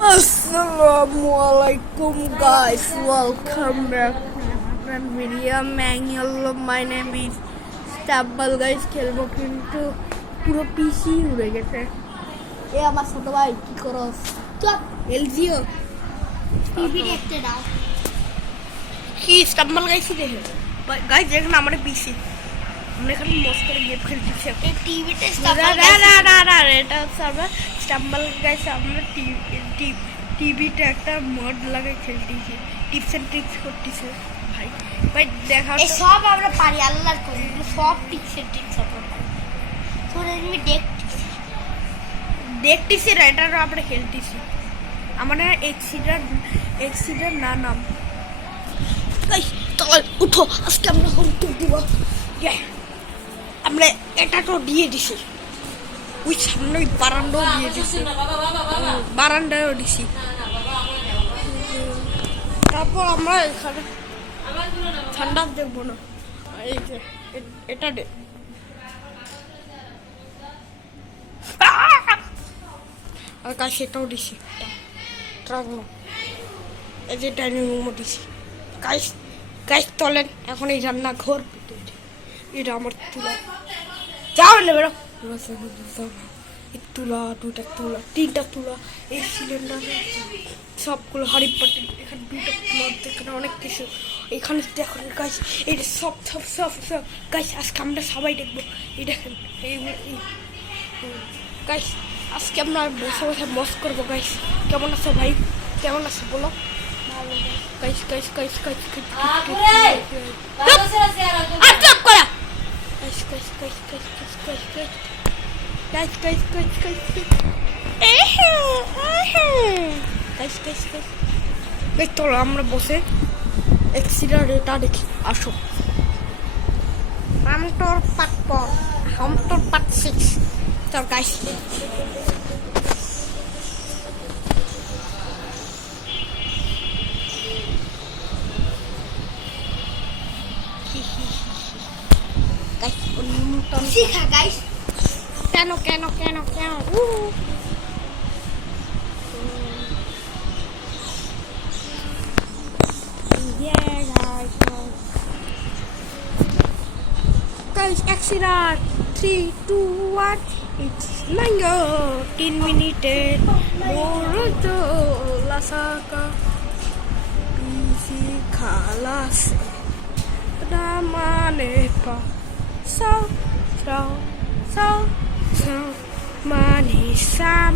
Assalamualaikum guys, welcome back to another video. Hello, my name is Stabble guys. খেলবো কিন্তু পুরো পিসি উড়ে গেছে। এ আমার ছোট ভাই কি করস? চল এলজিও টিভি দেখতে দাও। কি স্টাম্বল গাইস দেখে? গাইস দেখেন আমার পিসি। আমরা এখানে মস্ত করে গেম খেলতেছি। এই টিভিতে স্টাম্বল না এটা সব স্টাম্বল গাইস আমরা টিভিতে একটা মড লাগাই খেলতেছি। টিপস এন্ড ট্রিক্স করতেছি ভাই। ভাই দেখা এই সব আমরা পারি আল্লাহর করি সব টিপস এন্ড ট্রিক্স আমরা পারি। তোরা আমি দেখতেছি না এটা আমরা খেলতেছি। আমার এক্সিডেন্ট না নাম গাইস চল উঠো আজকে আমরা হুমকি দিব। আমরা এটা তো দিয়ে দিছি ওই সামনে ওই বারান্দাও দিয়ে দিছি বারান্দাও দিছি তারপর আমরা এখানে ঠান্ডা দেখবো না এই যে এটা দে আর কাছে সেটাও দিছি ট্রাগনো এই যে ডাইনিং রুমও দিছি গাইস গাইস চলেন এখন এই রান্না ঘর এটা আমার তুলা যাও না বেরো তুলা দুইটা তুলা তিনটা তুলা এই সিলিন্ডার সবগুলো হাড়ি পাটি এখানে দুইটা তুলা এখানে অনেক কিছু এখানে দেখুন গাইস এটা সব সব সব সব গাইস আজকে আমরা সবাই দেখবো এই দেখেন এই গাইস আজকে আমরা বসে বসে মস্ত করবো গাইস কেমন আছো ভাই কেমন আছো বলো গাইস গাইস গাইস গাইস চলো আমরা বসে এক্সিডেন্টটা দেখি আসো हम तो पार्ट 6 चल गाइस guys nonton শিখা গাইস কেন guys accident 3 2 1 it's mango 10 minutes moroto lasaka bisi khalas namane pa so mani sama